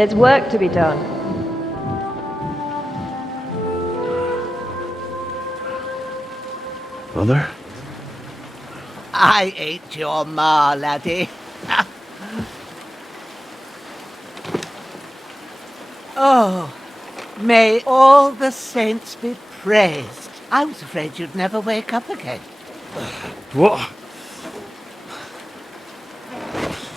There's work to be done. Mother? I ain't your ma, laddie. Oh, may all the saints be praised. I was afraid you'd never wake up again. What?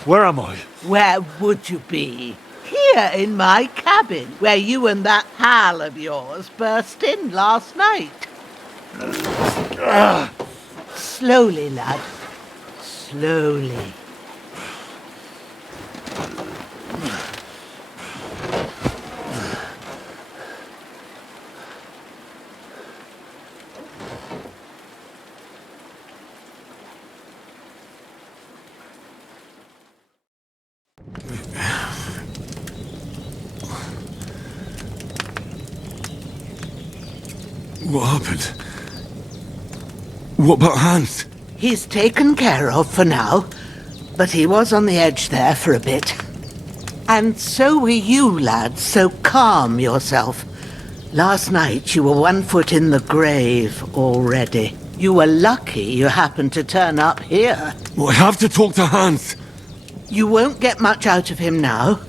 Where am I? Where would you be? Here in my cabin, where you and that pal of yours burst in last night. Slowly, lad. Slowly. What happened? What about Hans? He's taken care of for now, but he was on the edge there for a bit. And so were you, lad, so calm yourself. Last night you were 1 foot in the grave already. You were lucky you happened to turn up here. Well, I have to talk to Hans. You won't get much out of him now.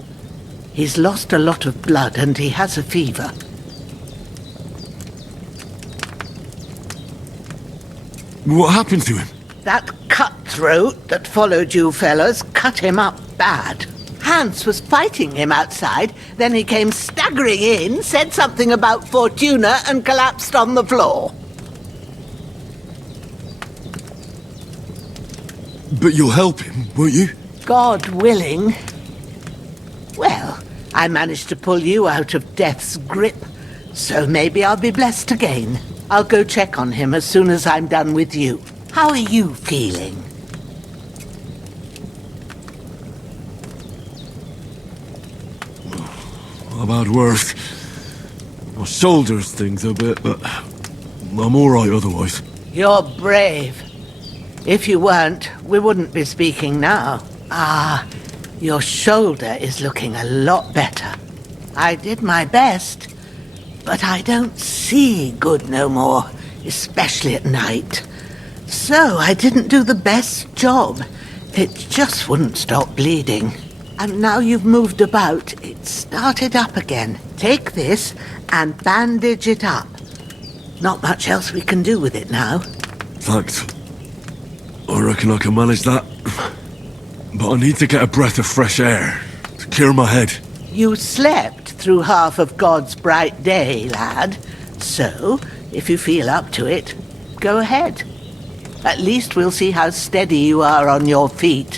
He's lost a lot of blood and he has a fever. What happened to him? That cutthroat that followed you fellas cut him up bad. Hans was fighting him outside, then he came staggering in, said something about Fortuna and collapsed on the floor. But you'll help him, won't you? God willing. Well, I managed to pull you out of death's grip, so maybe I'll be blessed again. I'll go check on him as soon as I'm done with you. How are you feeling? I've had worse. My shoulder's things a bit, but I'm alright otherwise. You're brave. If you weren't, we wouldn't be speaking now. Ah, your shoulder is looking a lot better. I did my best, but I don't see good no more, especially at night. So I didn't do the best job. It just wouldn't stop bleeding. And now you've moved about, it started up again. Take this and bandage it up. Not much else we can do with it now. Thanks. I reckon I can manage that. But I need to get a breath of fresh air to clear my head. You slept through half of God's bright day, lad. So, if you feel up to it, go ahead. At least we'll see how steady you are on your feet.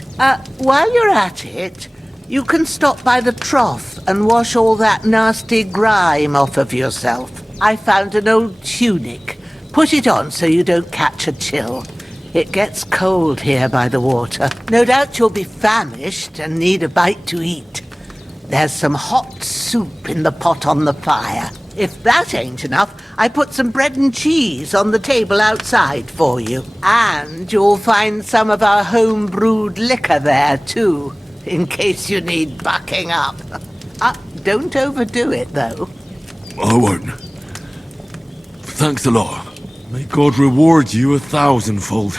While you're at it, you can stop by the trough and wash all that nasty grime off of yourself. I found an old tunic. Put it on so you don't catch a chill. It gets cold here by the water. No doubt you'll be famished and need a bite to eat. There's some hot soup in the pot on the fire. If that ain't enough, I put some bread and cheese on the table outside for you. And you'll find some of our home-brewed liquor there, too, in case you need bucking up. Don't overdo it, though. I won't. Thanks a lot. May God reward you 1,000-fold.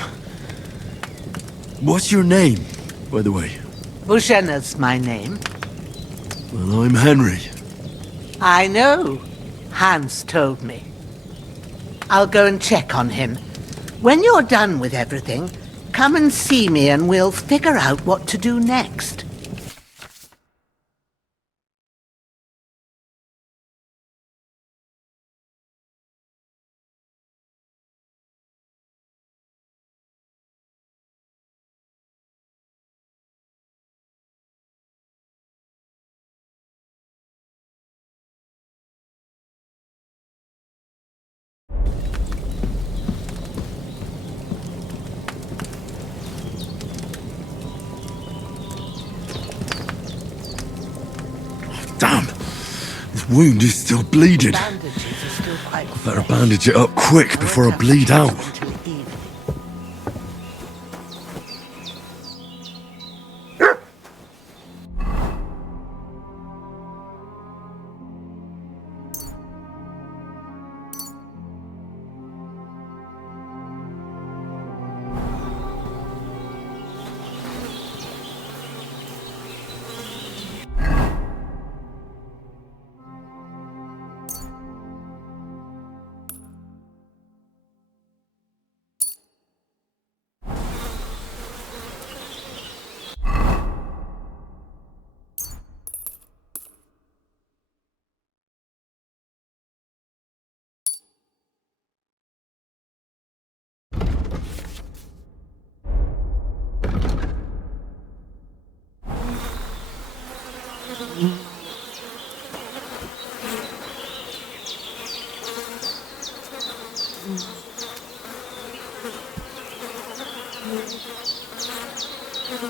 What's your name, by the way? Bushena's my name. Well, I'm Henry. I know. Hans told me. I'll go and check on him. When you're done with everything, come and see me and we'll figure out what to do next. Damn! This wound is still bleeding. Bandages are still quite Better bandage it up quick before I bleed out. until evening. I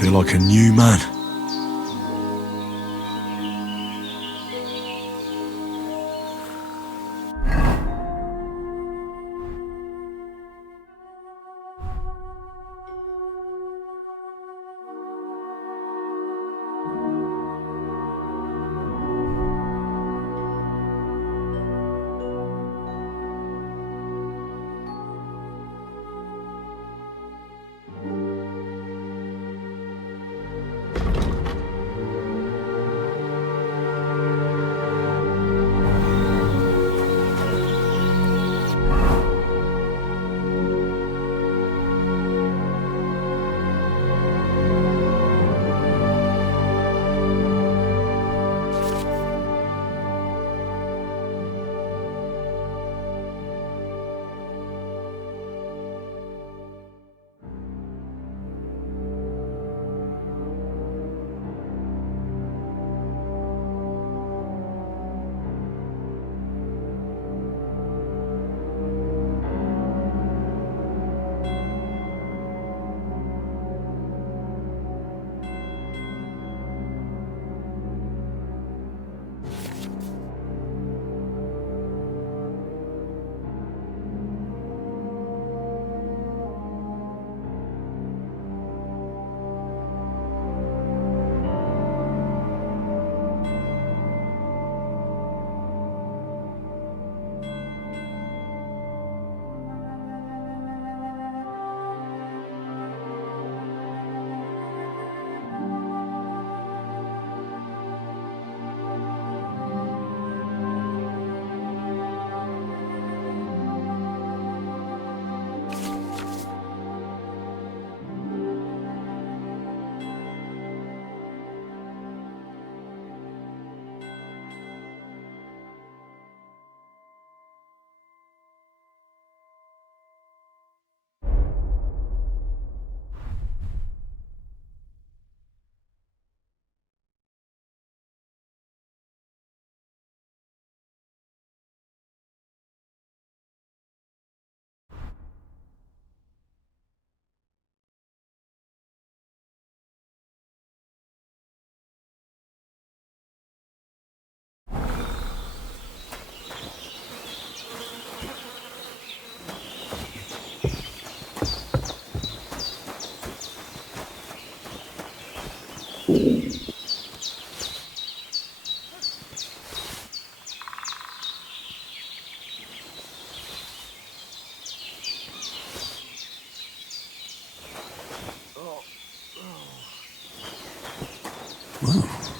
feel like a new man.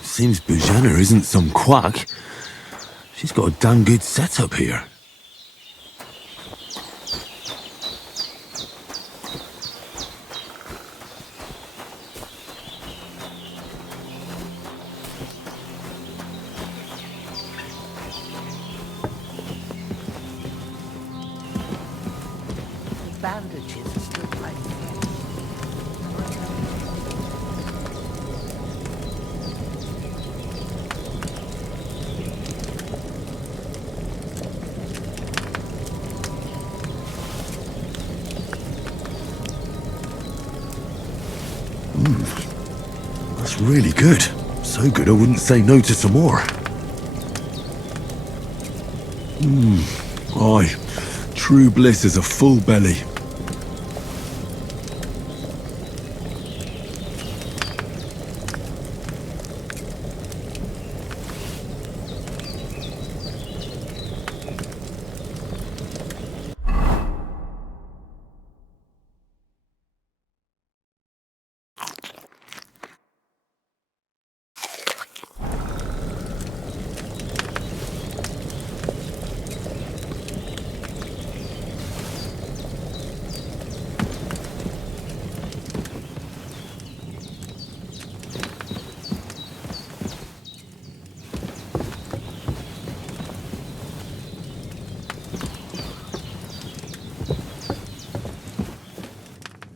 Seems Bujana isn't some quack. She's got a damn good setup here. Bandages are still quite thick. That's really good. So good I wouldn't say no to some more. Aye. True bliss is a full belly.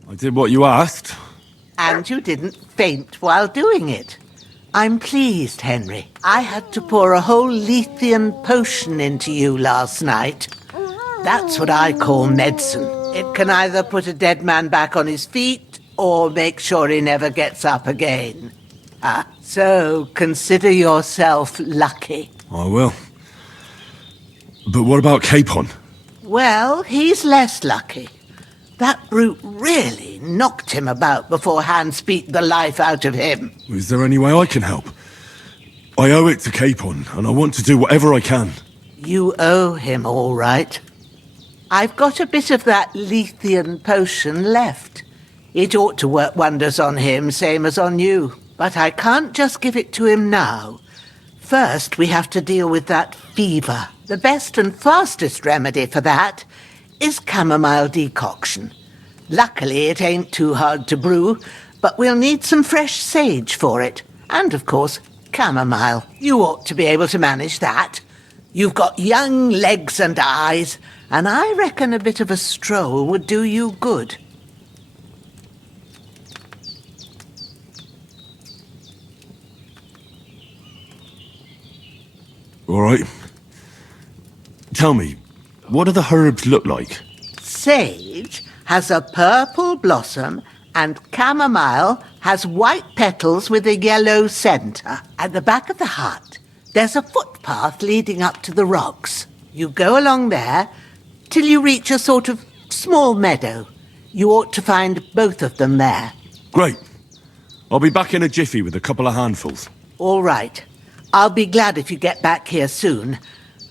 I did what you asked. And you didn't faint while doing it. I'm pleased, Henry. I had to pour a whole Lethean potion into you last night. That's what I call medicine. It can either put a dead man back on his feet or make sure he never gets up again. So consider yourself lucky. I will. But what about Capon? Well, he's less lucky. That brute really knocked him about before Hans beat the life out of him. Is there any way I can help? I owe it to Capon, and I want to do whatever I can. You owe him, all right. I've got a bit of that Lethean potion left. It ought to work wonders on him, same as on you. But I can't just give it to him now. First, we have to deal with that fever. The best and fastest remedy for that is chamomile decoction. Luckily, it ain't too hard to brew, but we'll need some fresh sage for it. And, of course, chamomile. You ought to be able to manage that. You've got young legs and eyes, and I reckon a bit of a stroll would do you good. All right. Tell me, what do the herbs look like? Sage has a purple blossom and chamomile has white petals with a yellow centre. At the back of the hut, there's a footpath leading up to the rocks. You go along there till you reach a sort of small meadow. You ought to find both of them there. Great. I'll be back in a jiffy with a couple of handfuls. All right. I'll be glad if you get back here soon.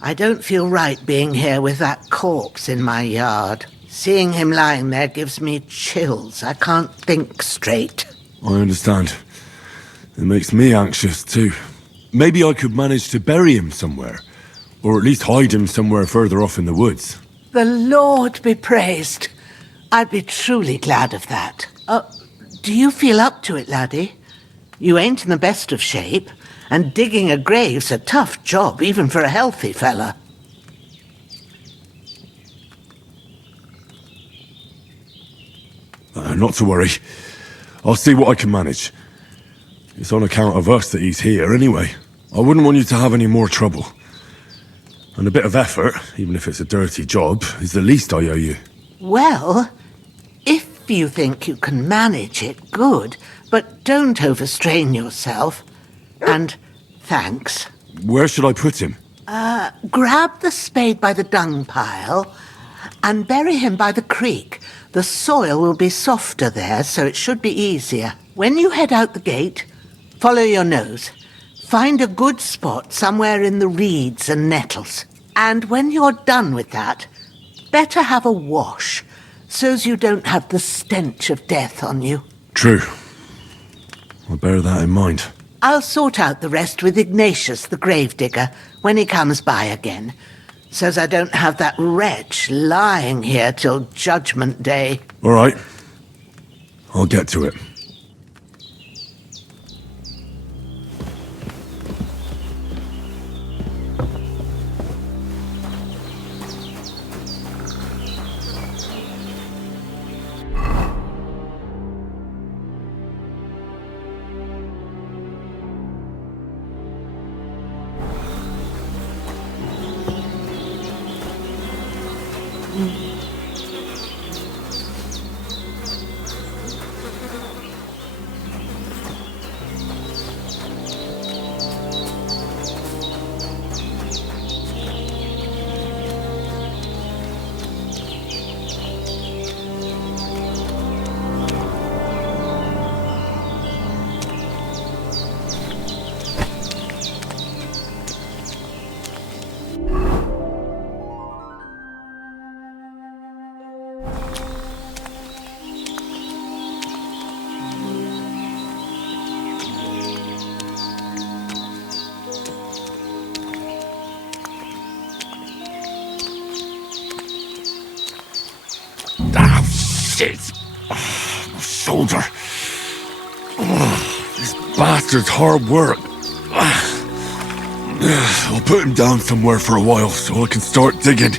I don't feel right being here with that corpse in my yard. Seeing him lying there gives me chills. I can't think straight. I understand. It makes me anxious too. Maybe I could manage to bury him somewhere. Or at least hide him somewhere further off in the woods. The Lord be praised. I'd be truly glad of that. Do you feel up to it, laddie? You ain't in the best of shape, and digging a grave's a tough job, even for a healthy fella. Not to worry. I'll see what I can manage. It's on account of us that he's here anyway. I wouldn't want you to have any more trouble. And a bit of effort, even if it's a dirty job, is the least I owe you. Well, if you think you can manage it, good, but don't overstrain yourself. And thanks. Where should I put him? Grab the spade by the dung pile and bury him by the creek. The soil will be softer there, so it should be easier. When you head out the gate, follow your nose. Find a good spot somewhere in the reeds and nettles. And when you're done with that, better have a wash, so's you don't have the stench of death on you. True. I'll bear that in mind. I'll sort out the rest with Ignatius, the gravedigger, when he comes by again, so's I don't have that wretch lying here till Judgment Day. All right. I'll get to it. Shit! My shoulder. This bastard's hard work. I'll put him down somewhere for a while so I can start digging.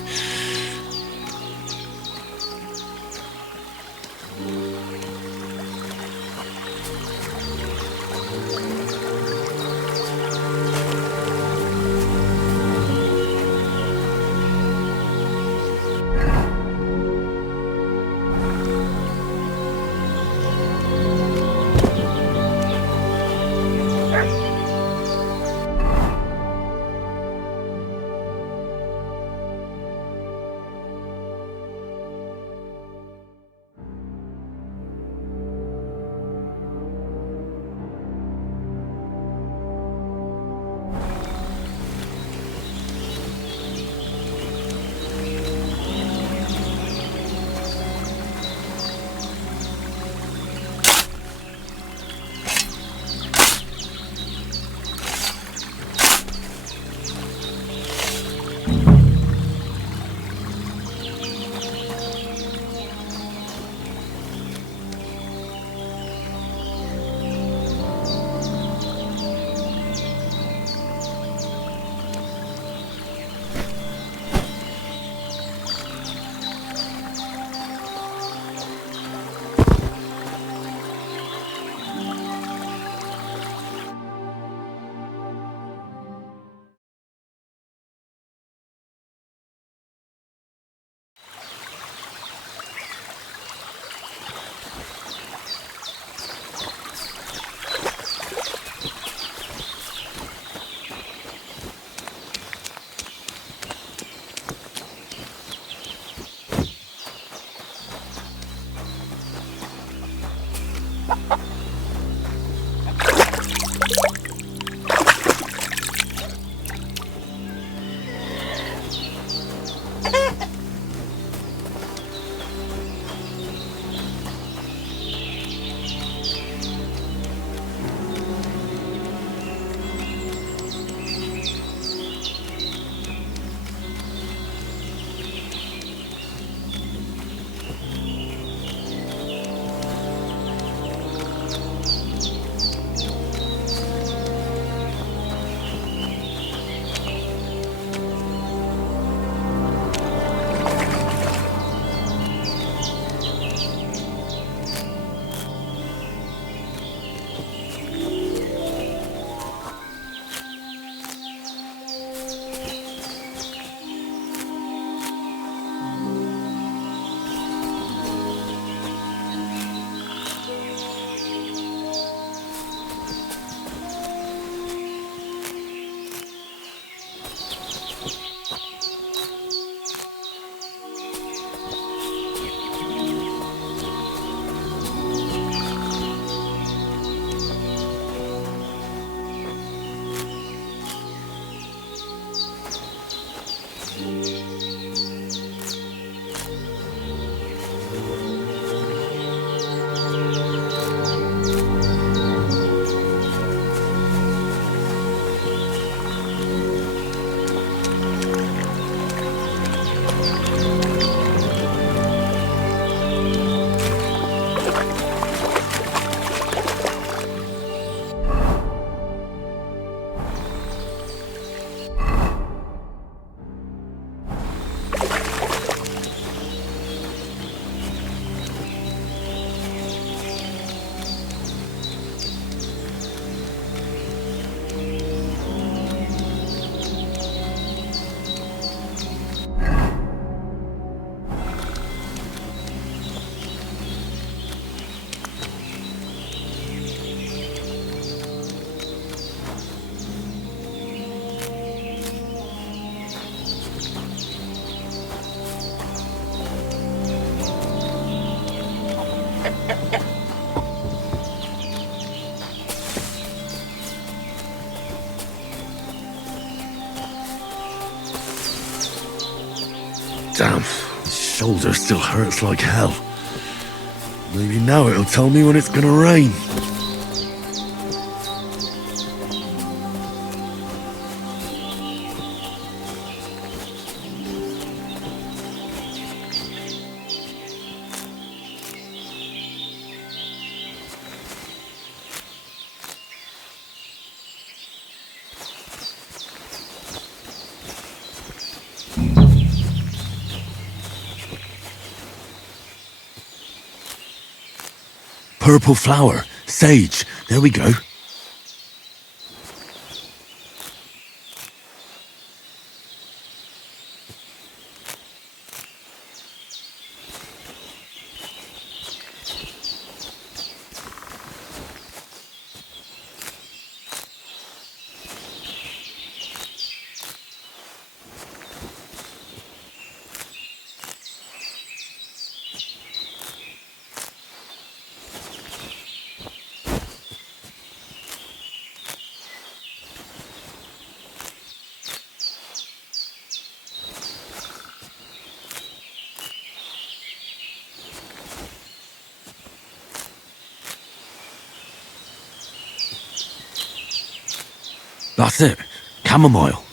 Damn, shoulder still hurts like hell. Maybe now it'll tell me when it's gonna rain. purple flower. Sage. There we go. That's it. Chamomile.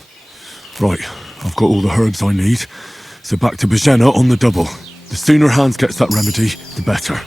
Right, I've got all the herbs I need, so back to Bajena on the double. The sooner Hans gets that remedy, the better.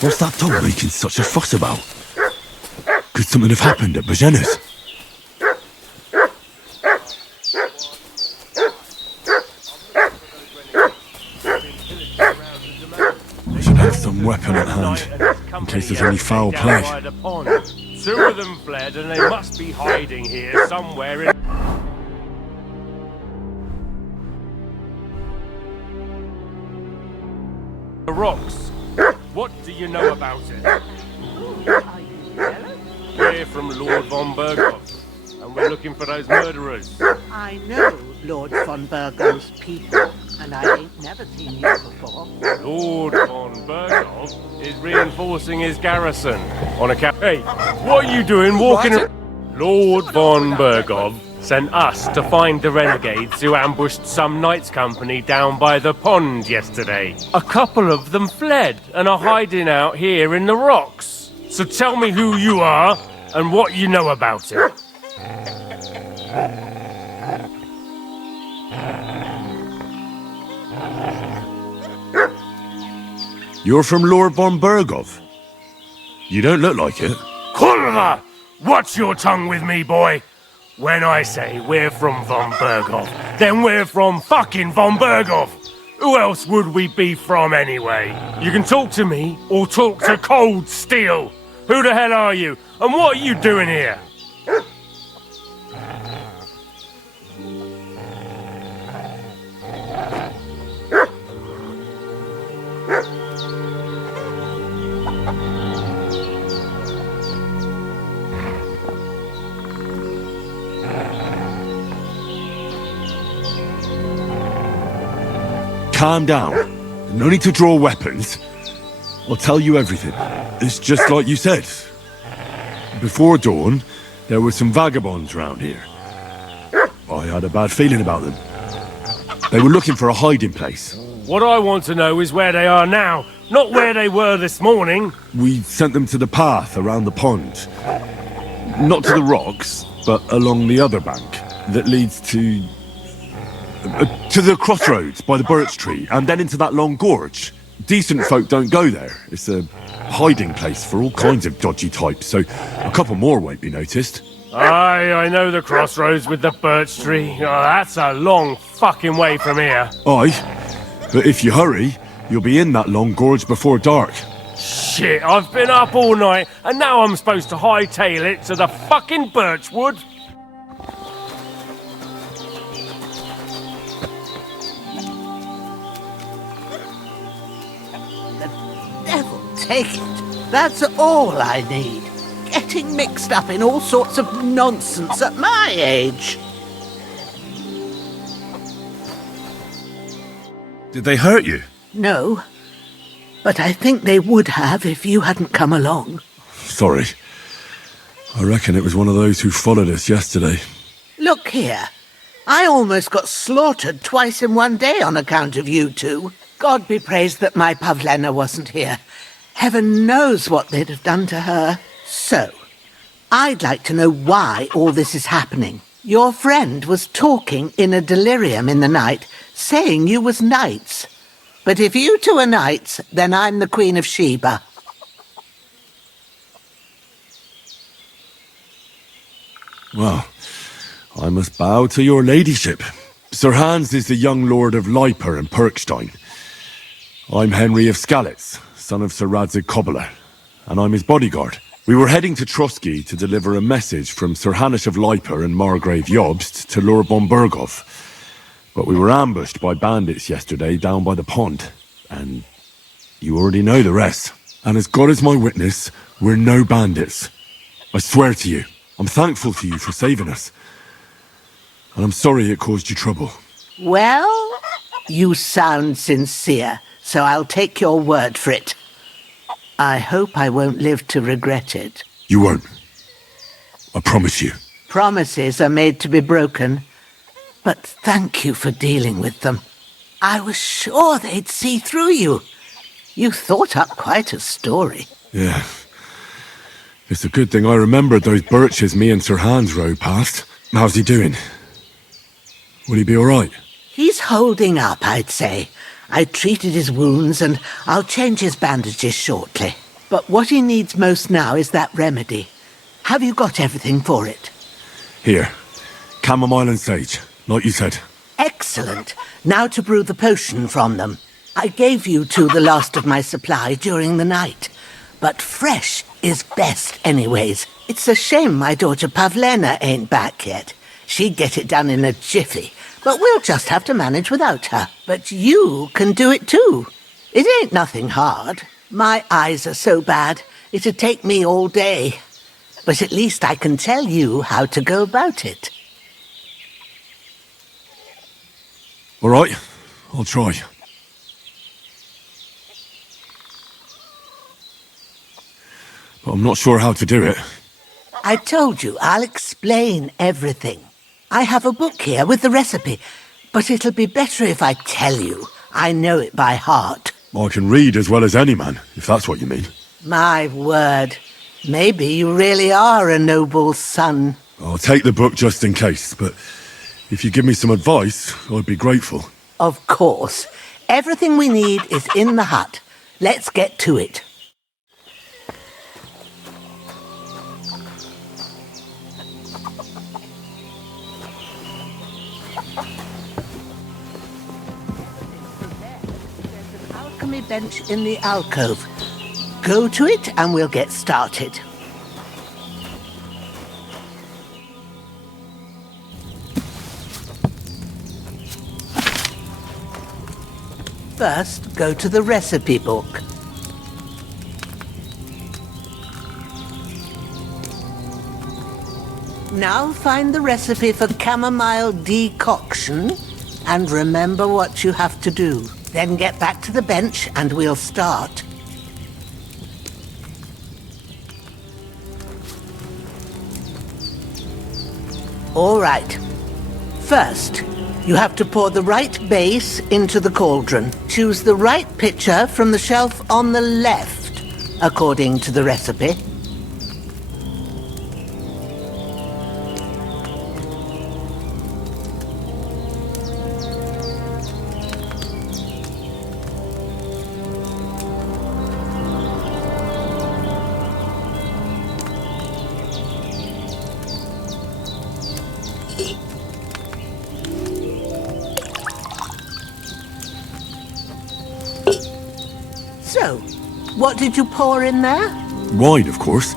What's that dog making such a fuss about? Could something have happened at Bajena's? Should have some weapon at hand, in case there's any foul play. Two of them fled and they must be hiding here somewhere in the rocks. What do you know about it? We're from Lord von Berghoff, and we're looking for those murderers. I know Lord von Burgo's people, and I ain't never seen you before. Lord von Berghoff is reinforcing his garrison on account. Hey, what are you doing walking around? Lord von Berghoff sent us to find the renegades who ambushed some knights' company down by the pond yesterday. A couple of them fled and are hiding out here in the rocks. So tell me who you are and what you know about it. You're from Lord von Berghoff. You don't look like it. Kurva! Watch your tongue with me, boy. When I say we're from von Berghoff, then we're from fucking von Berghoff. Who else would we be from anyway? You can talk to me or talk to cold steel. Who the hell are you? And what are you doing here? Calm down. No need to draw weapons. I'll tell you everything. It's just like you said. Before dawn, there were some vagabonds round here. I had a bad feeling about them. They were looking for a hiding place. What I want to know is where they are now, not where they were this morning. We sent them to the path around the pond. Not to the rocks, but along the other bank that leads to To the crossroads by the birch tree, and then into that long gorge. Decent folk don't go there. It's a hiding place for all kinds of dodgy types, so a couple more won't be noticed. Aye, I know the crossroads with the birch tree. Oh, that's a long fucking way from here. Aye, but if you hurry, you'll be in that long gorge before dark. Shit, I've been up all night, and now I'm supposed to hightail it to the fucking birchwood? Devil take it. That's all I need. Getting mixed up in all sorts of nonsense at my age. Did they hurt you? No, but I think they would have if you hadn't come along. Sorry. I reckon it was one of those who followed us yesterday. Look here. I almost got slaughtered twice in one day on account of you two. God be praised that my Pavlena wasn't here. Heaven knows what they'd have done to her. So, I'd like to know why all this is happening. Your friend was talking in a delirium in the night, saying you was knights. But if you two are knights, then I'm the Queen of Sheba. Well, I must bow to your ladyship. Sir Hans is the young lord of Leiper and Perkstein. I'm Henry of Skalitz, son of Sir Radzig Cobbler, and I'm his bodyguard. We were heading to Trotsky to deliver a message from Sir Hanish of Leiper and Margrave Jobst to Lord Bombergov. But we were ambushed by bandits yesterday down by the pond, and you already know the rest. And as God is my witness, we're no bandits. I swear to you, I'm thankful to you for saving us. And I'm sorry it caused you trouble. Well, you sound sincere, so I'll take your word for it. I hope I won't live to regret it. You won't. I promise you. Promises are made to be broken, but thank you for dealing with them. I was sure they'd see through you. You thought up quite a story. Yeah. It's a good thing I remembered those birches me and Sir Hans rode past. How's he doing? Will he be all right? He's holding up, I'd say. I treated his wounds and I'll change his bandages shortly. But what he needs most now is that remedy. Have you got everything for it? Here. Chamomile and sage, like you said. Excellent. Now to brew the potion from them. I gave you two the last of my supply during the night. But fresh is best anyways. It's a shame my daughter Pavlena ain't back yet. She'd get it done in a jiffy. But we'll just have to manage without her. But you can do it too. It ain't nothing hard. My eyes are so bad, it'd take me all day. But at least I can tell you how to go about it. All right, I'll try. But I'm not sure how to do it. I told you, I'll explain everything. I have a book here with the recipe, but it'll be better if I tell you. I know it by heart. I can read as well as any man, if that's what you mean. My word. Maybe you really are a noble son. I'll take the book just in case, but if you give me some advice, I'd be grateful. Of course. Everything we need is in the hut. Let's get to it. Alchemy bench in the alcove. Go to it and we'll get started. First, go to the recipe book. Now find the recipe for chamomile decoction and remember what you have to do. Then get back to the bench and we'll start. All right. First, you have to pour the right base into the cauldron. Choose the right pitcher from the shelf on the left, according to the recipe. So, what did you pour in there? Wine, of course.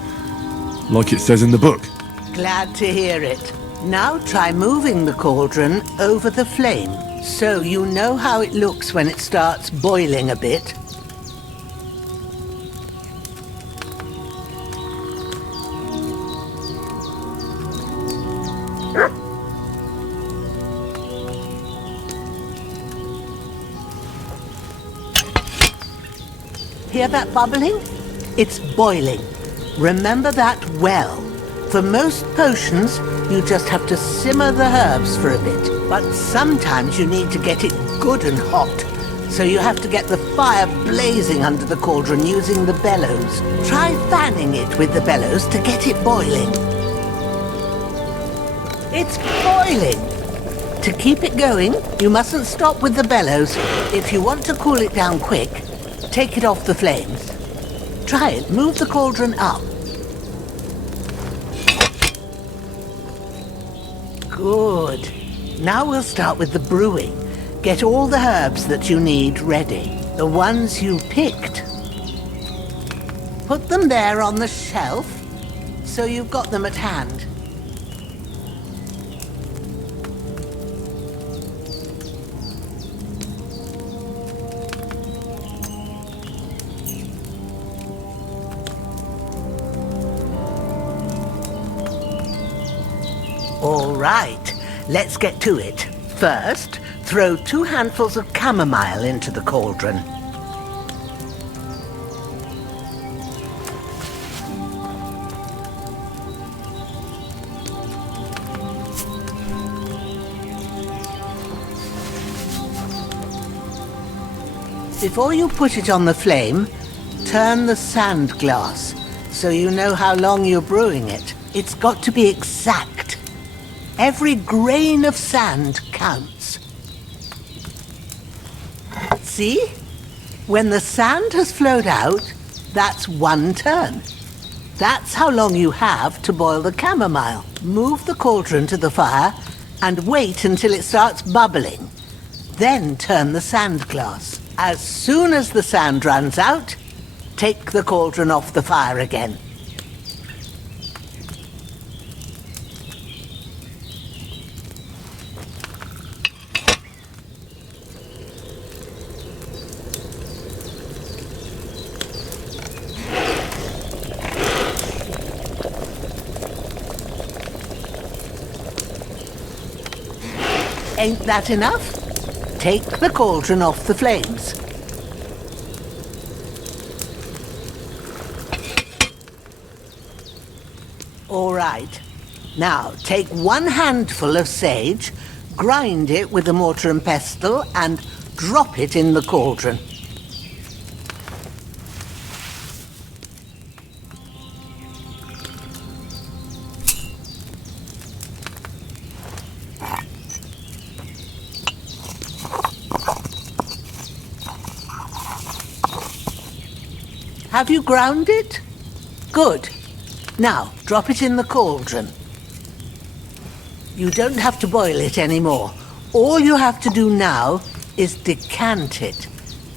Like it says in the book. Glad to hear it. Now try moving the cauldron over the flame, so you know how it looks when it starts boiling a bit. Hear that bubbling? It's boiling. Remember that well. For most potions, you just have to simmer the herbs for a bit. But sometimes you need to get it good and hot. So you have to get the fire blazing under the cauldron using the bellows. Try fanning it with the bellows to get it boiling. It's boiling! To keep it going, you mustn't stop with the bellows. If you want to cool it down quick, take it off the flames. Try it. Move the cauldron up. Good. Now we'll start with the brewing. Get all the herbs that you need ready. The ones you picked. Put them there on the shelf, so you've got them at hand. All right, let's get to it. First, throw 2 handfuls of chamomile into the cauldron. Before you put it on the flame, turn the sand glass so you know how long you're brewing it. It's got to be exact. Every grain of sand counts. See? When the sand has flowed out, that's 1 turn. That's how long you have to boil the chamomile. Move the cauldron to the fire and wait until it starts bubbling. Then turn the sand glass. As soon as the sand runs out, take the cauldron off the fire again. Ain't that enough? Take the cauldron off the flames. All right. Now, take 1 handful of sage, grind it with a mortar and pestle, and drop it in the cauldron. Have you ground it? Good. Now, drop it in the cauldron. You don't have to boil it anymore. All you have to do now is decant it.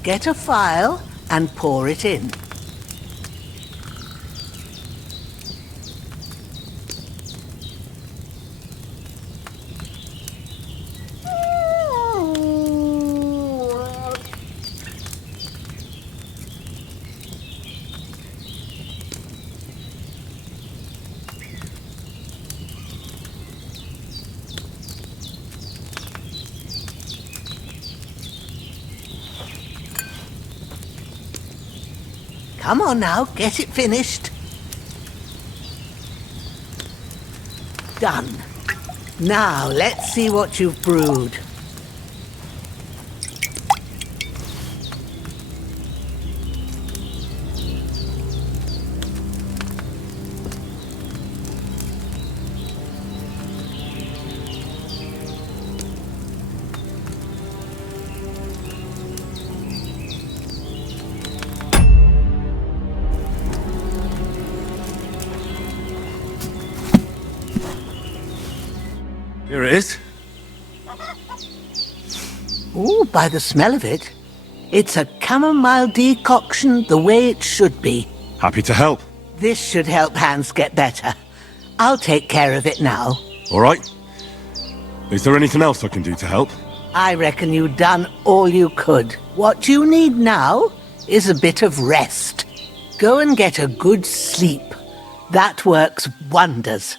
Get a phial and pour it in. Come on now, get it finished. Done. Now, let's see what you've brewed. Here it is. Ooh, by the smell of it, It's a chamomile decoction the way it should be. Happy to help. This should help Hans get better. I'll take care of it now. All right. Is there anything else I can do to help? I reckon you've done all you could. What you need now is a bit of rest. Go and get a good sleep. That works wonders.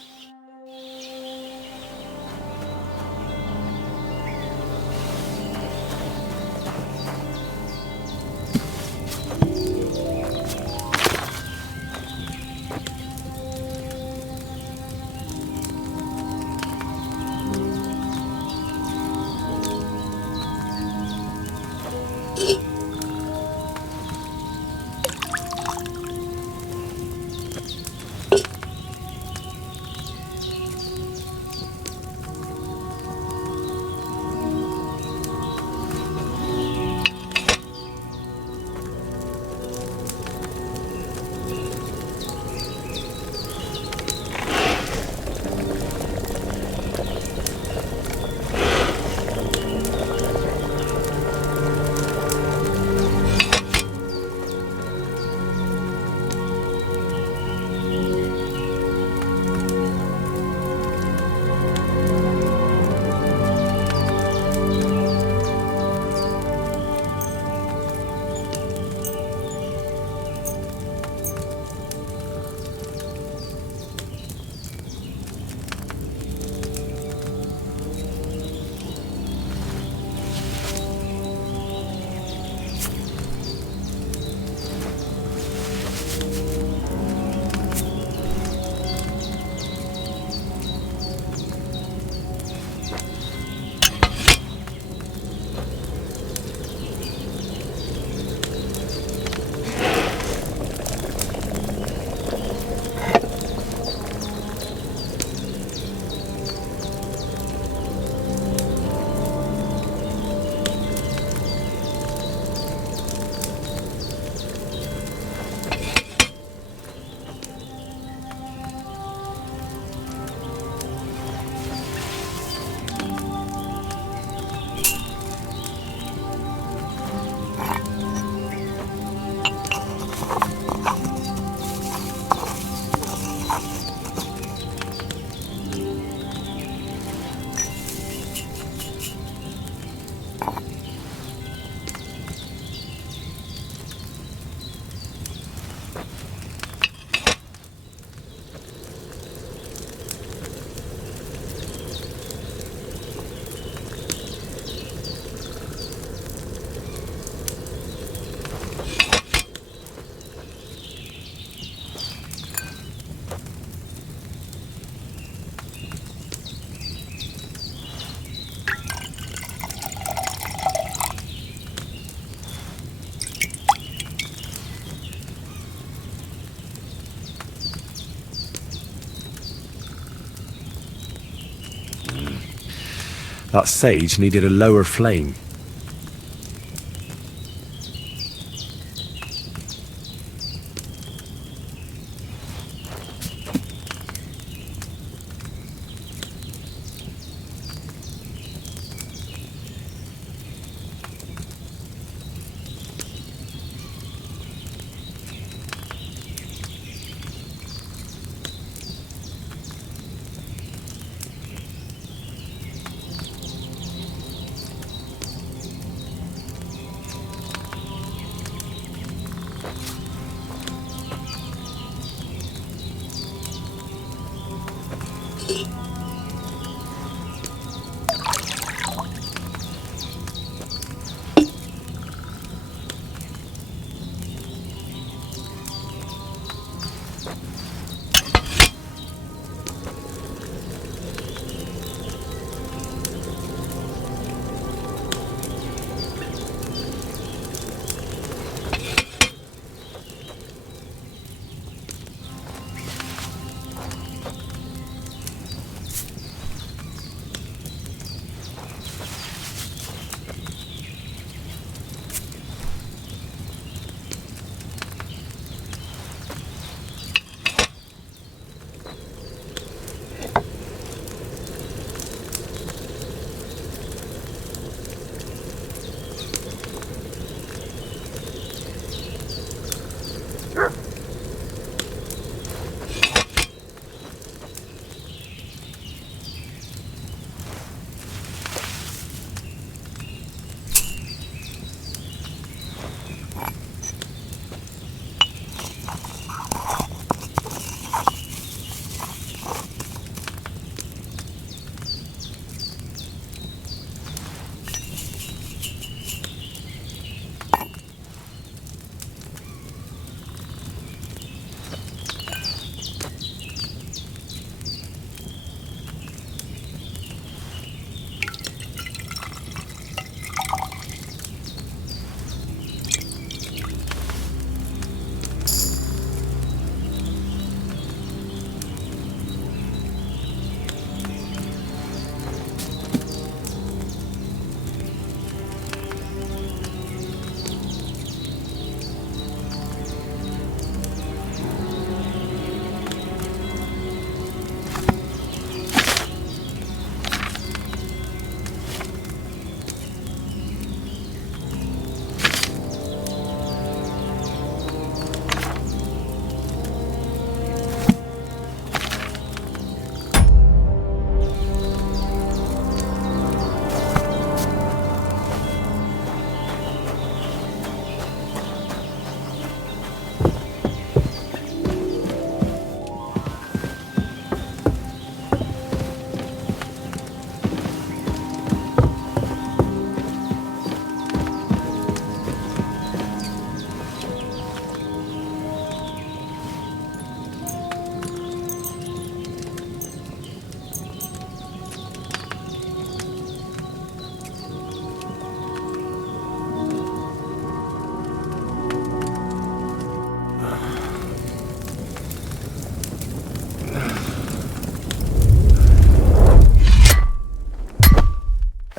That sage needed a lower flame.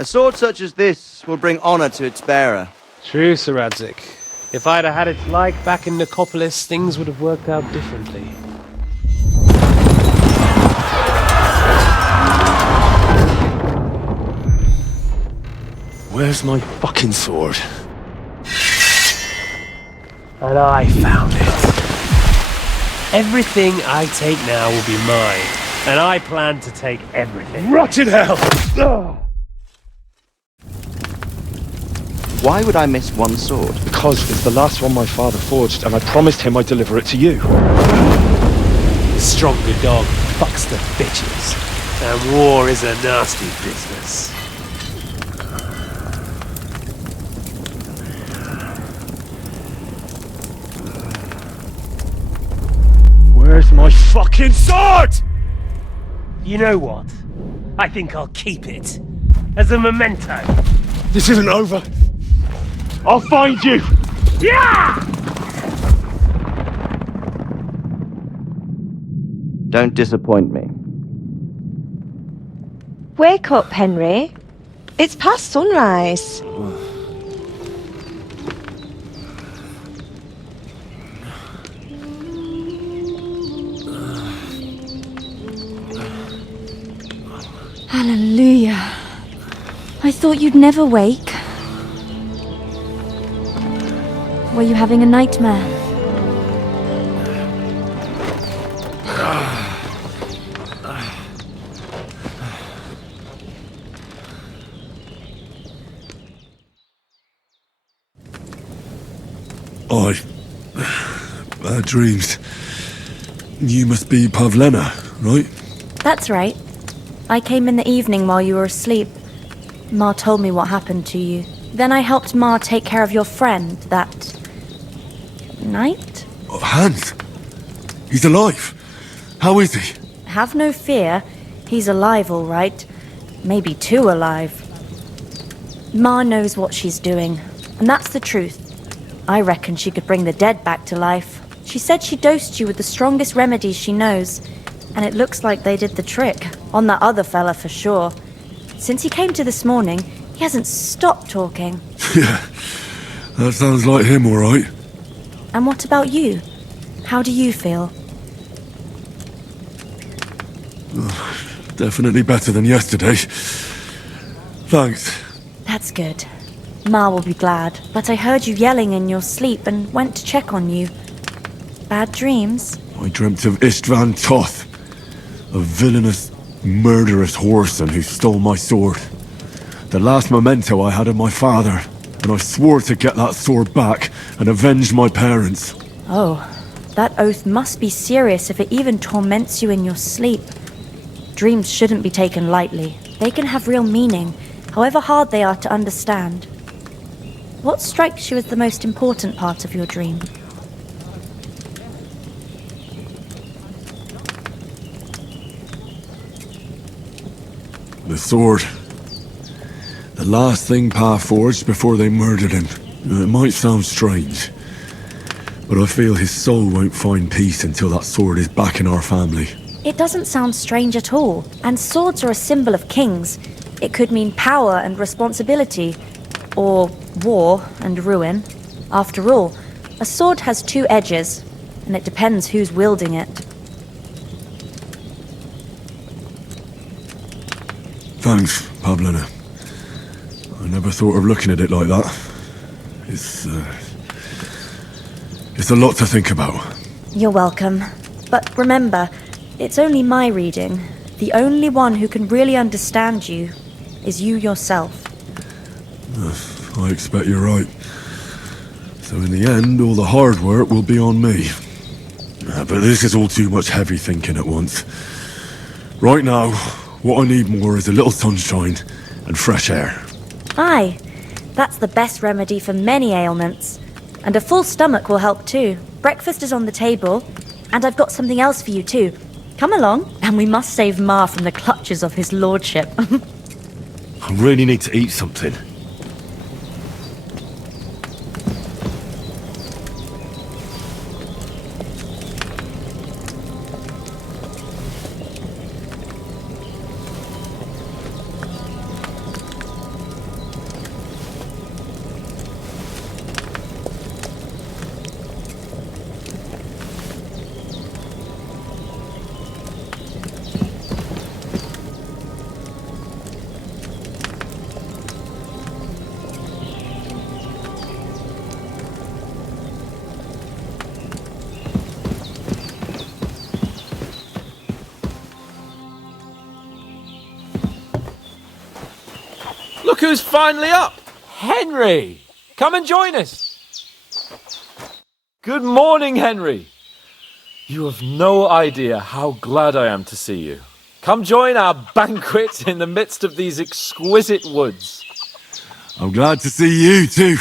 sword such as this will bring honor to its bearer. True, Sir Radzik. If I'd have had it like back in Nicopolis, things would have worked out differently. Where's my fucking sword? And I found it. Everything I take now will be mine, and I plan to take everything. Rotted hell! Why would I miss one sword? Because it's the last one my father forged, and I promised him I'd deliver it to you. The stronger dog fucks the bitches, and war is a nasty business. Where's my fucking sword? You know what? I think I'll keep it. As a memento. This isn't over. I'll find you! Yeah! Don't disappoint me. Wake up, Henry. It's past sunrise. Hallelujah. I thought you'd never wake. Were you having a nightmare? Bad dreams. You must be Pavlena, right? That's right. I came in the evening while you were asleep. Ma told me what happened to you. Then I helped Ma take care of your friend that night? Oh, Hans! He's alive! How is he? Have no fear. He's alive, all right. Maybe too alive. Ma knows what she's doing, and that's the truth. I reckon she could bring the dead back to life. She said she dosed you with the strongest remedies she knows, and it looks like they did the trick. On that other fella for sure. Since he came to this morning, he hasn't stopped talking. Yeah, that sounds like him, all right. And what about you? How do you feel? Definitely better than yesterday. Thanks. That's good. Ma will be glad, but I heard you yelling in your sleep and went to check on you. Bad dreams? I dreamt of Istvan Toth, a villainous, murderous whoreson who stole my sword. The last memento I had of my father, and I swore to get that sword back and avenge my parents. Oh, that oath must be serious if it even torments you in your sleep. Dreams shouldn't be taken lightly. They can have real meaning, however hard they are to understand. What strikes you as the most important part of your dream? The sword. The last thing Pa forged before they murdered him. It might sound strange, but I feel his soul won't find peace until that sword is back in our family. It doesn't sound strange at all, and swords are a symbol of kings. It could mean power and responsibility, or war and ruin. After all, a sword has two edges, and it depends who's wielding it. Thanks, Pavlena. I never thought of looking at it like that. It's a lot to think about. You're welcome. But remember, it's only my reading. The only one who can really understand you is you yourself. I expect you're right. So in the end, all the hard work will be on me. But this is all too much heavy thinking at once. Right now, what I need more is a little sunshine and fresh air. Aye, that's the best remedy for many ailments. And a full stomach will help too. Breakfast is on the table, and I've got something else for you too. Come along, and we must save Ma from the clutches of his lordship. I really need to eat something. who's finally up! Henry! Come and join us! Good morning, Henry! You have no idea how glad I am to see you. Come join our banquet in the midst of these exquisite woods. I'm glad to see you too.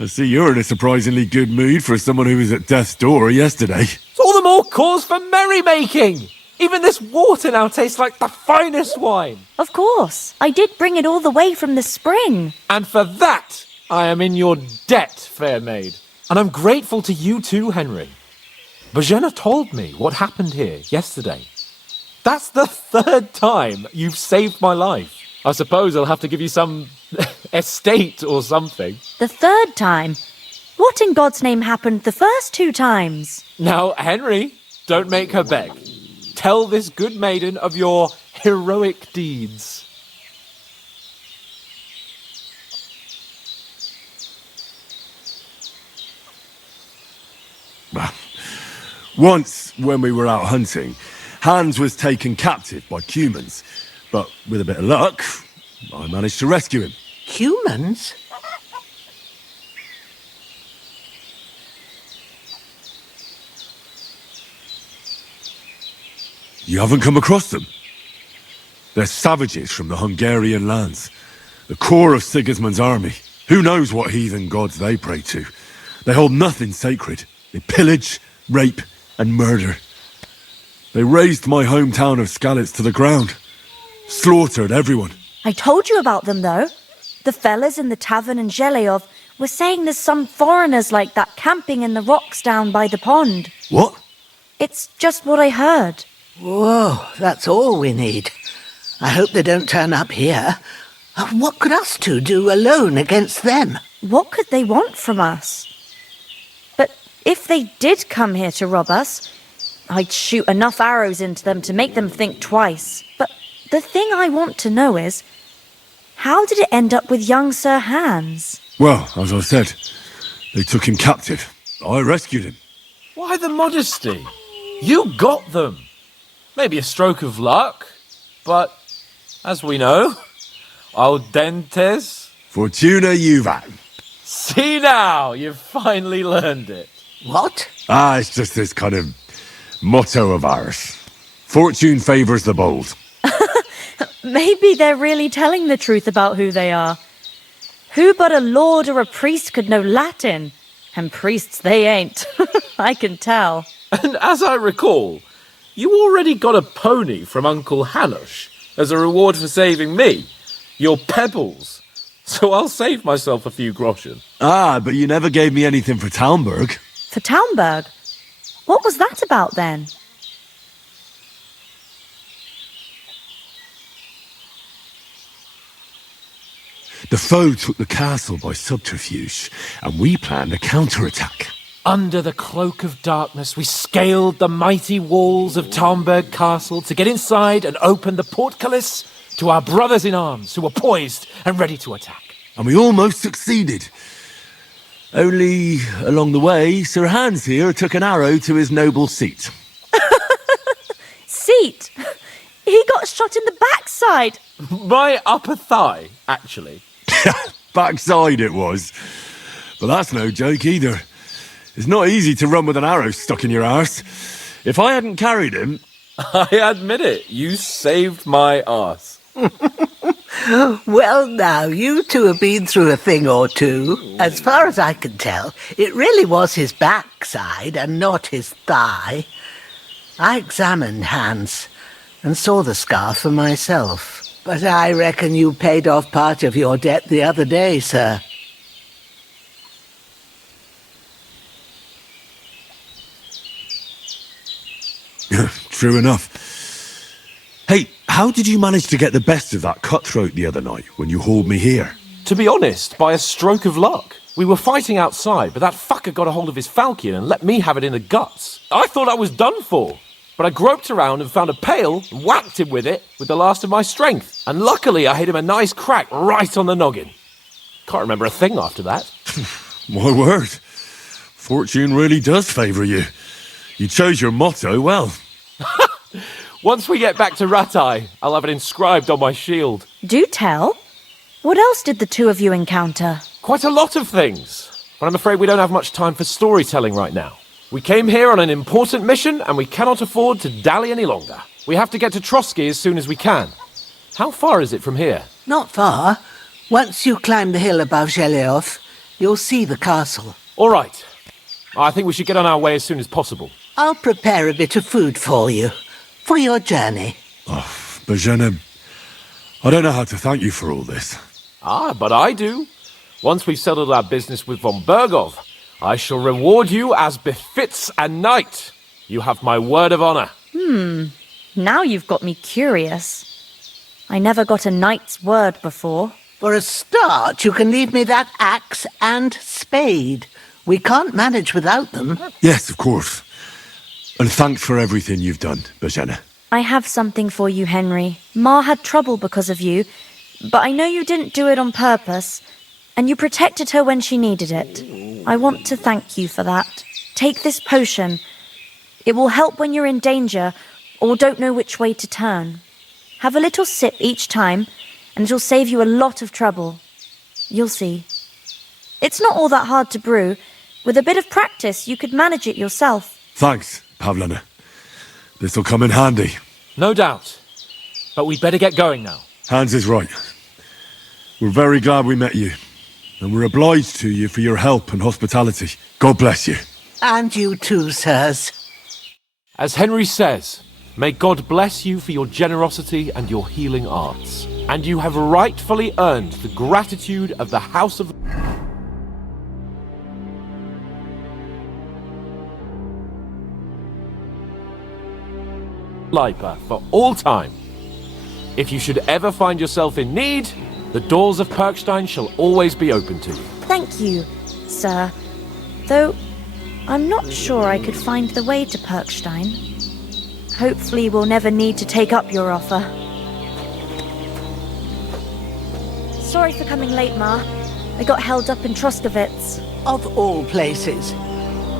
I see you're in a surprisingly good mood for someone who was at death's door yesterday. It's all the more cause for merrymaking! Even this water now tastes like the finest wine. Of course. I did bring it all the way from the spring. And for that, I am in your debt, fair maid. And I'm grateful to you too, Henry. Bojena told me what happened here yesterday. That's the 3rd time you've saved my life. I suppose I'll have to give you some estate or something. The 3rd time? What in God's name happened the first 2 times? Now, Henry, don't make her beg. Tell this good maiden of your heroic deeds. Once, when we were out hunting, Hans was taken captive by humans. But with a bit of luck, I managed to rescue him. Humans? You haven't come across them? They're savages from the Hungarian lands. The core of Sigismund's army. Who knows what heathen gods they pray to? They hold nothing sacred. They pillage, rape, and murder. They razed my hometown of Skalitz to the ground. Slaughtered everyone. I told you about them, though. The fellas in the tavern in Zheleyov were saying there's some foreigners like that camping in the rocks down by the pond. What? It's just what I heard. Whoa, that's all we need. I hope they don't turn up here. What could us two do alone against them? What could they want from us? But if they did come here to rob us, I'd shoot enough arrows into them to make them think twice. But the thing I want to know is, how did it end up with young Sir Hans? Well, as I said, they took him captive. I rescued him. Why the modesty? You got them. Maybe a stroke of luck, but as we know, audentes. Fortuna juvat. See now, you've finally learned it. What? It's just this kind of motto of ours. Fortune favours the bold. Maybe they're really telling the truth about who they are. Who but a lord or a priest could know Latin? And priests they ain't. I can tell. And as I recall, you already got a pony from Uncle Hanush as a reward for saving me. Your pebbles. So I'll save myself a few groschen. But you never gave me anything for Talmberg. For Talmberg? What was that about then? The foe took the castle by subterfuge, and we planned a counterattack. Under the cloak of darkness, we scaled the mighty walls of Talmberg Castle to get inside and open the portcullis to our brothers in arms who were poised and ready to attack. And we almost succeeded. Only, along the way, Sir Hans here took an arrow to his noble seat. Seat? He got shot in the backside. My upper thigh, actually. Backside it was. But that's no joke either. It's not easy to run with an arrow stuck in your arse. If I hadn't carried him... I admit it, you saved my arse. Well, now, you two have been through a thing or two. As far as I can tell, it really was his backside and not his thigh. I examined Hans and saw the scar for myself. But I reckon you paid off part of your debt the other day, sir. True enough. Hey, how did you manage to get the best of that cutthroat the other night when you hauled me here? To be honest, by a stroke of luck. We were fighting outside, but that fucker got a hold of his falchion and let me have it in the guts. I thought I was done for. But I groped around and found a pail and whacked him with it with the last of my strength. And luckily I hit him a nice crack right on the noggin. Can't remember a thing after that. My word. Fortune really does favour you. You chose your motto well. Once we get back to Ratai, I'll have it inscribed on my shield. Do tell. What else did the two of you encounter? Quite a lot of things. But I'm afraid we don't have much time for storytelling right now. We came here on an important mission, and we cannot afford to dally any longer. We have to get to Trotsky as soon as we can. How far is it from here? Not far. Once you climb the hill above Zheleoth, you'll see the castle. All right. I think we should get on our way as soon as possible. I'll prepare a bit of food for you, for your journey. Bozhena, I don't know how to thank you for all this. Ah, but I do. Once we've settled our business with von Bergov, I shall reward you as befits a knight. You have my word of honor. Now you've got me curious. I never got a knight's word before. For a start, you can leave me that axe and spade. We can't manage without them. Yes, of course. And thanks for everything you've done, Bozhena. I have something for you, Henry. Ma had trouble because of you, but I know you didn't do it on purpose, and you protected her when she needed it. I want to thank you for that. Take this potion. It will help when you're in danger or don't know which way to turn. Have a little sip each time, and it'll save you a lot of trouble. You'll see. It's not all that hard to brew. With a bit of practice, you could manage it yourself. Thanks, Pavlena. This'll come in handy. No doubt. But we'd better get going now. Hans is right. We're very glad we met you. And we're obliged to you for your help and hospitality. God bless you. And you too, sirs. As Henry says, may God bless you for your generosity and your healing arts. And you have rightfully earned the gratitude of the House of... Lipa for all time. If you should ever find yourself in need, the doors of Perkstein shall always be open to you. Thank you, sir. Though, I'm not sure I could find the way to Perkstein. Hopefully we'll never need to take up your offer. Sorry for coming late, Ma. I got held up in Troskowitz. Of all places.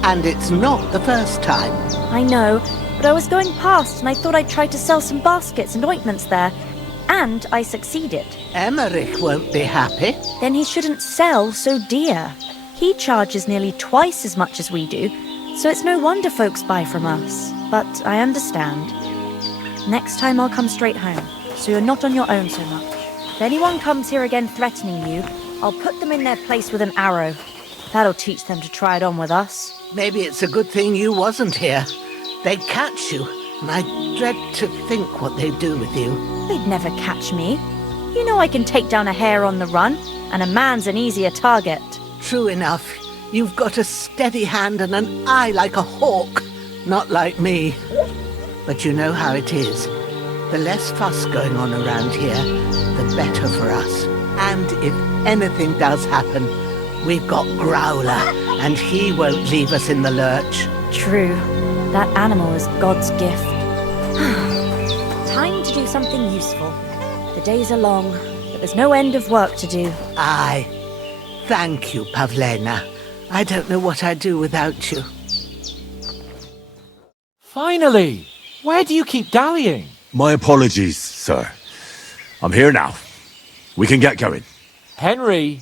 And it's not the first time. I know, but I was going past and I thought I'd try to sell some baskets and ointments there. And I succeeded. Emmerich won't be happy. Then he shouldn't sell so dear. He charges nearly twice as much as we do, so it's no wonder folks buy from us. But I understand. Next time I'll come straight home, so you're not on your own so much. If anyone comes here again threatening you, I'll put them in their place with an arrow. That'll teach them to try it on with us. Maybe it's a good thing you wasn't here. They'd catch you, and I dread to think what they'd do with you. They'd never catch me. You know I can take down a hare on the run, and a man's an easier target. True enough. You've got a steady hand and an eye like a hawk. Not like me. But you know how it is. The less fuss going on around here, the better for us. And if anything does happen, we've got Growler, and he won't leave us in the lurch. True. That animal is God's gift. Time to do something useful. The days are long, but there's no end of work to do. Aye. Thank you, Pavlena. I don't know what I'd do without you. Finally! Where do you keep dallying? My apologies, sir. I'm here now. We can get going. Henry,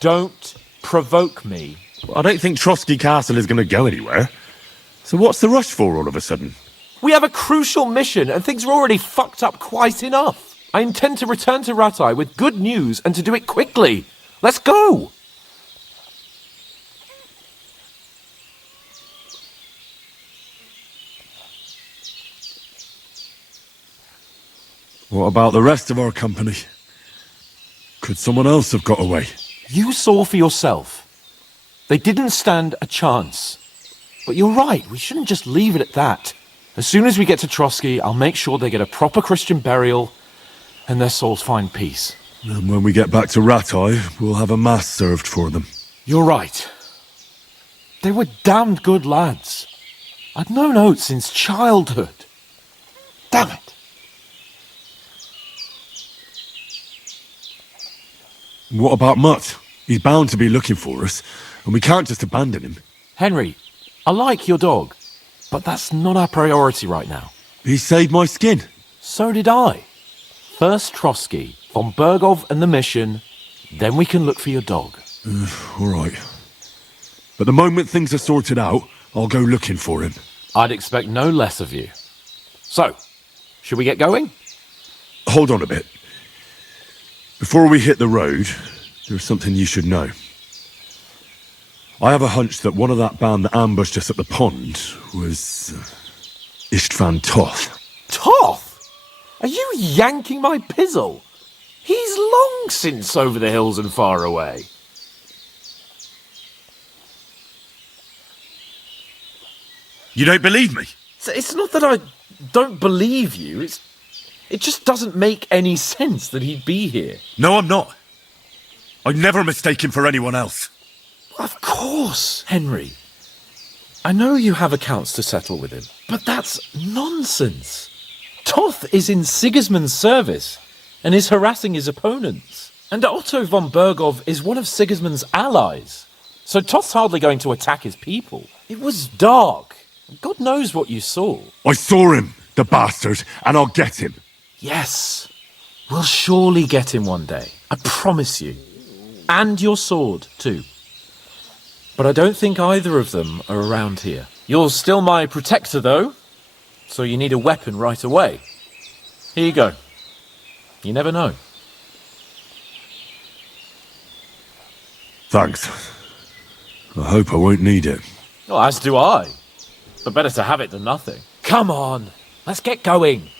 don't provoke me. I don't think Trotsky Castle is going to go anywhere. So what's the rush for all of a sudden? We have a crucial mission, and things are already fucked up quite enough. I intend to return to Ratai with good news, and to do it quickly. Let's go! What about the rest of our company? Could someone else have got away? You saw for yourself. They didn't stand a chance. But you're right, we shouldn't just leave it at that. As soon as we get to Trotsky, I'll make sure they get a proper Christian burial and their souls find peace. And when we get back to Ratai, we'll have a mass served for them. You're right. They were damned good lads. I'd known Oates since childhood. Damn it. What about Mutt? He's bound to be looking for us, and we can't just abandon him. Henry, I like your dog, but that's not our priority right now. He saved my skin. So did I. First Trotsky, Von Bergov and the mission, then we can look for your dog. All right. But the moment things are sorted out, I'll go looking for him. I'd expect no less of you. So, should we get going? Hold on a bit. Before we hit the road, there's something you should know. I have a hunch that one of that band that ambushed us at the pond was Istvan Toth. Toth? Are you yanking my pizzle? He's long since over the hills and far away. You don't believe me? It's not that I don't believe you, it just doesn't make any sense that he'd be here. No, I'm not. I'd never mistake him for anyone else. Of course, Henry. I know you have accounts to settle with him, but that's nonsense. Toth is in Sigismund's service and is harassing his opponents. And Otto von Bergov is one of Sigismund's allies. So Toth's hardly going to attack his people. It was dark. God knows what you saw. I saw him, the bastard, and I'll get him. Yes. We'll surely get him one day. I promise you. And your sword, too. But I don't think either of them are around here. You're still my protector, though, so you need a weapon right away. Here you go. You never know. Thanks. I hope I won't need it. Well, as do I. But better to have it than nothing. Come on, let's get going.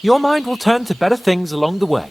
Your mind will turn to better things along the way.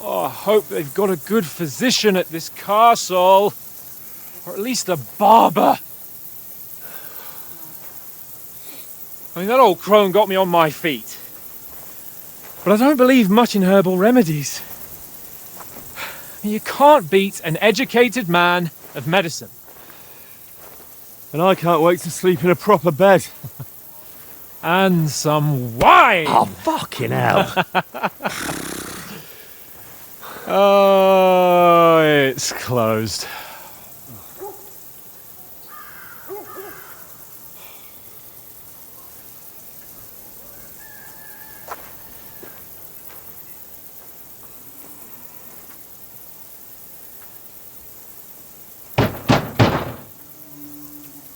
Oh, I hope they've got a good physician at this castle. Or at least a barber. I mean, that old crone got me on my feet. but I don't believe much in herbal remedies. You can't beat an educated man of medicine. And I can't wait to sleep in a proper bed. And some wine! Oh, fucking hell. Oh, it's closed.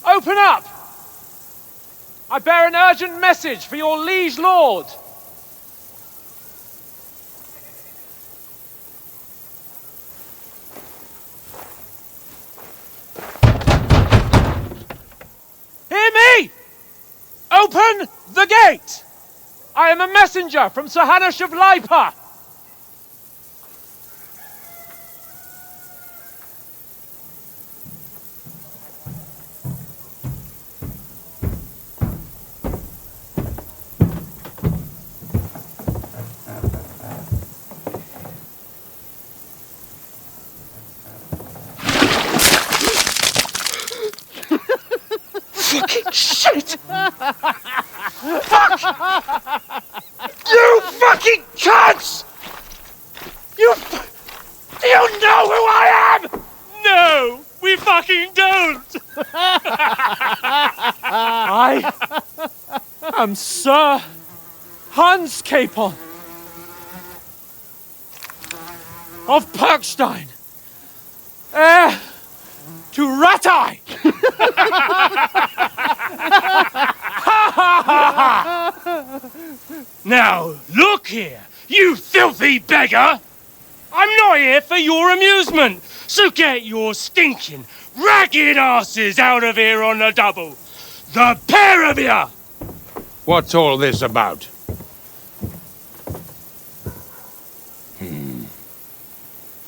Open up! I bear an urgent message for your liege lord. Hear me! Open the gate! I am a messenger from Sir Hanush of Lipa. Fucking shit! Fuck! You fucking cunts! Do you know who I am? No, we fucking don't! I am Sir Hans Capon of Perkstein, heir to Ratai! Now, look here, you filthy beggar! I'm not here for your amusement, so get your stinking, ragged asses out of here on the double! The pair of you! What's all this about?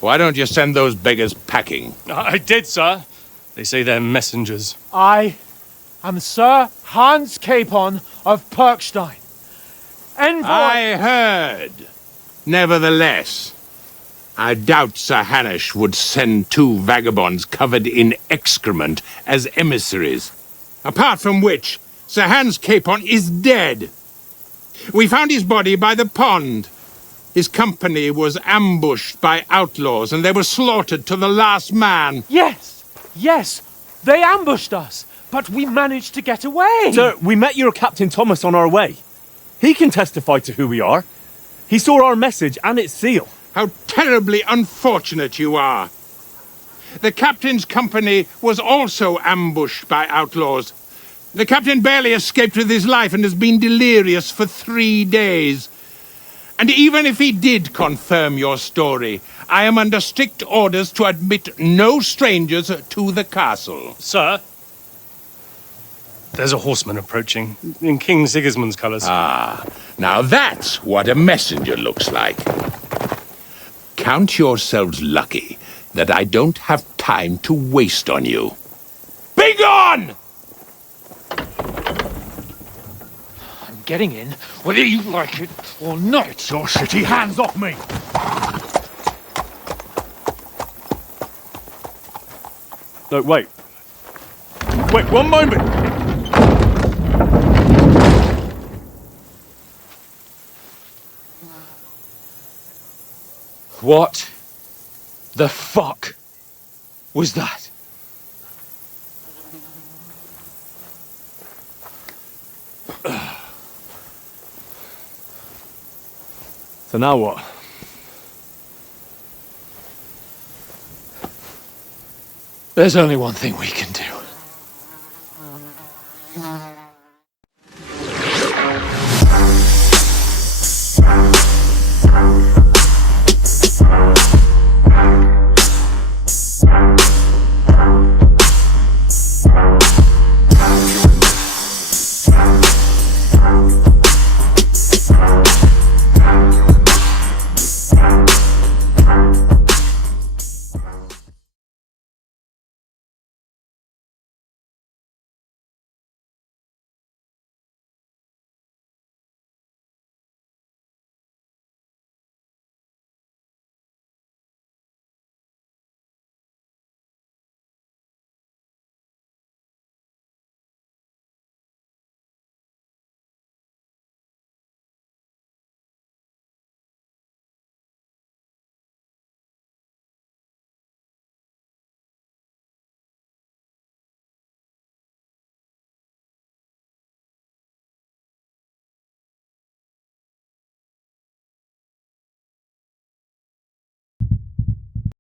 Why don't you send those beggars packing? I did, sir. They say they're messengers. I am Sir Hans Capon of Perkstein. Envoy... I heard. Nevertheless, I doubt Sir Hanush would send two vagabonds covered in excrement as emissaries. Apart from which, Sir Hans Capon is dead. We found his body by the pond. His company was ambushed by outlaws, and they were slaughtered to the last man. Yes, yes, they ambushed us, but we managed to get away. Sir, we met your Captain Thomas on our way. He can testify to who we are. He saw our message and its seal. How terribly unfortunate you are. The captain's company was also ambushed by outlaws. The captain barely escaped with his life and has been delirious for 3 days. And even if he did confirm your story, I am under strict orders to admit no strangers to the castle. Sir, there's a horseman approaching, in King Sigismund's colours. Ah, now that's what a messenger looks like. Count yourselves lucky that I don't have time to waste on you. Be gone! I'm getting in, whether you like it or not. Your shitty hands off me! No, wait. Wait, one moment! What the fuck was that? So now what? There's only one thing we can do.